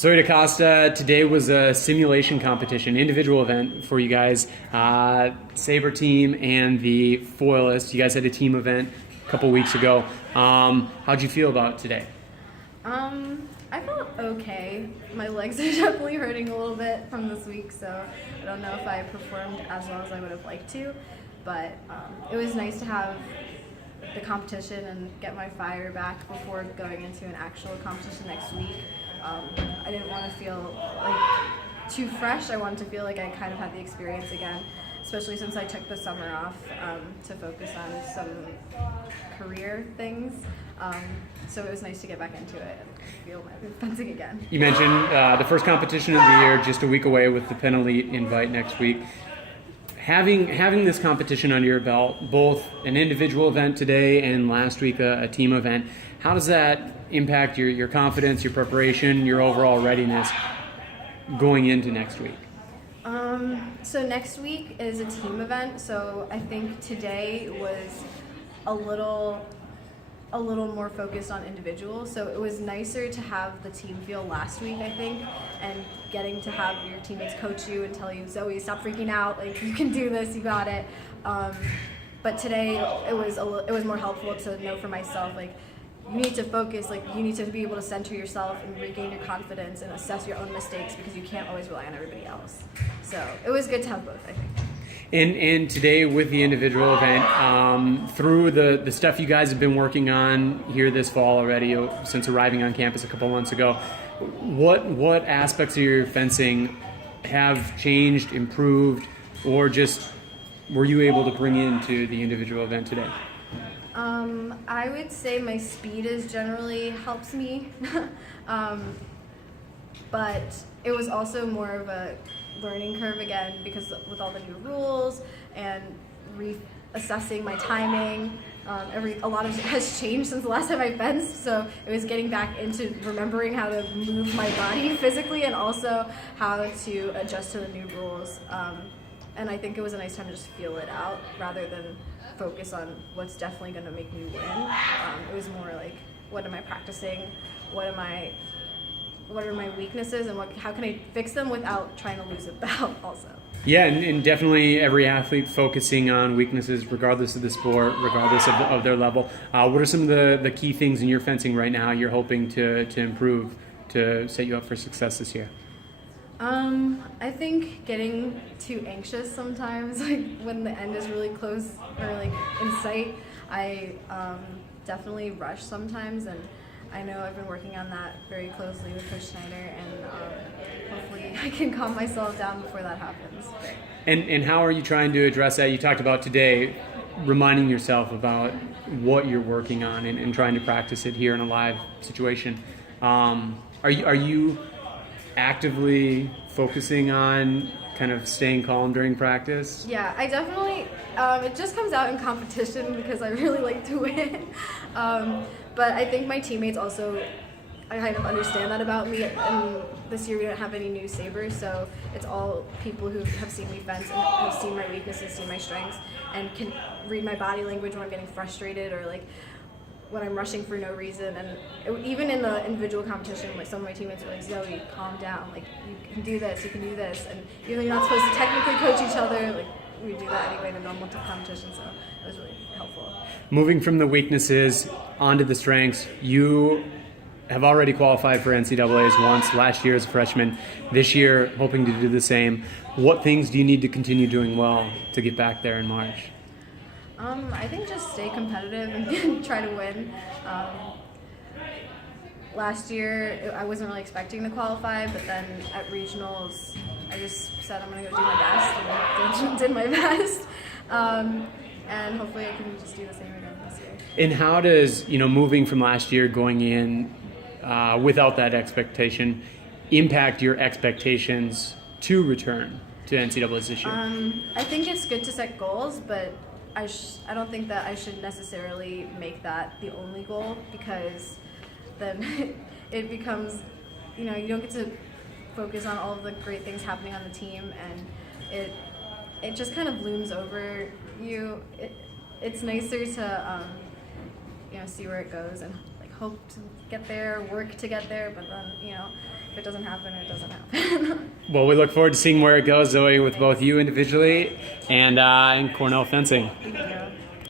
Zoe DaCosta, today was a simulation competition, individual event for you guys, Sabre team and the foilist. You guys had a team event a couple weeks ago. How'd you feel about today? I felt okay. My legs are definitely hurting a little bit from this week, so I don't know if I performed as well as I would have liked to, but it was nice to have the competition and get my fire back before going into an actual competition next week. I didn't want to feel like too fresh. I wanted to feel like I kind of had the experience again, especially since I took the summer off to focus on some career things. So it was nice to get back into it and feel my fencing again. You mentioned the first competition of the year just a week away with the Penn Elite invite next week. Having this competition under your belt, both an individual event today and last week a team event, how does that impact your confidence, your preparation, your overall readiness going into next week? So next week is a team event, so I think today was a little more focused on individuals. So it was nicer to have the team feel last week, I think, and getting to have your teammates coach you and tell you, Zoe, stop freaking out, like you can do this, you got it. But today it was more helpful to know for myself, like you need to focus, like you need to be able to center yourself and regain your confidence and assess your own mistakes because you can't always rely on everybody else. So it was good to have both, I think. And today with the individual event, through the stuff you guys have been working on here this fall already, since arriving on campus a couple months ago, what aspects of your fencing have changed, improved, or just were you able to bring into the individual event today? I would say my speed is generally helps me, but it was also more of a learning curve again because with all the new rules and reassessing my timing, a lot of it has changed since the last time I fenced, so it was getting back into remembering how to move my body physically and also how to adjust to the new rules. And I think it was a nice time to just feel it out rather than focus on what's definitely going to make me win. It was more like, what am I practicing? What are my weaknesses, and how can I fix them without trying to lose a bout also? Yeah, and definitely every athlete focusing on weaknesses regardless of the sport, regardless of their level. What are some of the key things in your fencing right now you're hoping to improve to set you up for success this year? I think getting too anxious sometimes, like when the end is really close or like in sight, I definitely rush sometimes, and I know I've been working on that very closely with Coach Schneider, and hopefully I can calm myself down before that happens. And how are you trying to address that? You talked about today reminding yourself about what you're working on and trying to practice it here in a live situation. Are you actively focusing on kind of staying calm during practice? Yeah, I definitely, it just comes out in competition because I really like to win. But I think my teammates also, I kind of understand that about me. And this year we don't have any new sabers, so it's all people who have seen me fence and have seen my weaknesses, seen my strengths, and can read my body language when I'm getting frustrated or like when I'm rushing for no reason. And even in the individual competition, like some of my teammates were like, Zoe, calm down, like you can do this, you can do this. And even though you're not supposed to technically coach each other, like we do that anyway in the normal competition, so it was really helpful. Moving from the weaknesses onto the strengths, you have already qualified for NCAAs once, last year as a freshman, this year hoping to do the same. What things do you need to continue doing well to get back there in March? I think just stay competitive and try to win. Last year, I wasn't really expecting to qualify, but then at regionals, I just said I'm going to go do my best, and I did my best. And hopefully I can just do the same again this year. And how does, moving from last year, going in without that expectation, impact your expectations to return to NCAAs this year? I think it's good to set goals, but I don't think that I should necessarily make that the only goal, because then it becomes, you don't get to focus on all of the great things happening on the team, and it just kind of looms over you. It's nicer to see where it goes and like hope to get there, work to get there, but then if it doesn't happen, it doesn't happen. Well, we look forward to seeing where it goes, Zoe, with both you individually and Cornell Fencing. Thank you.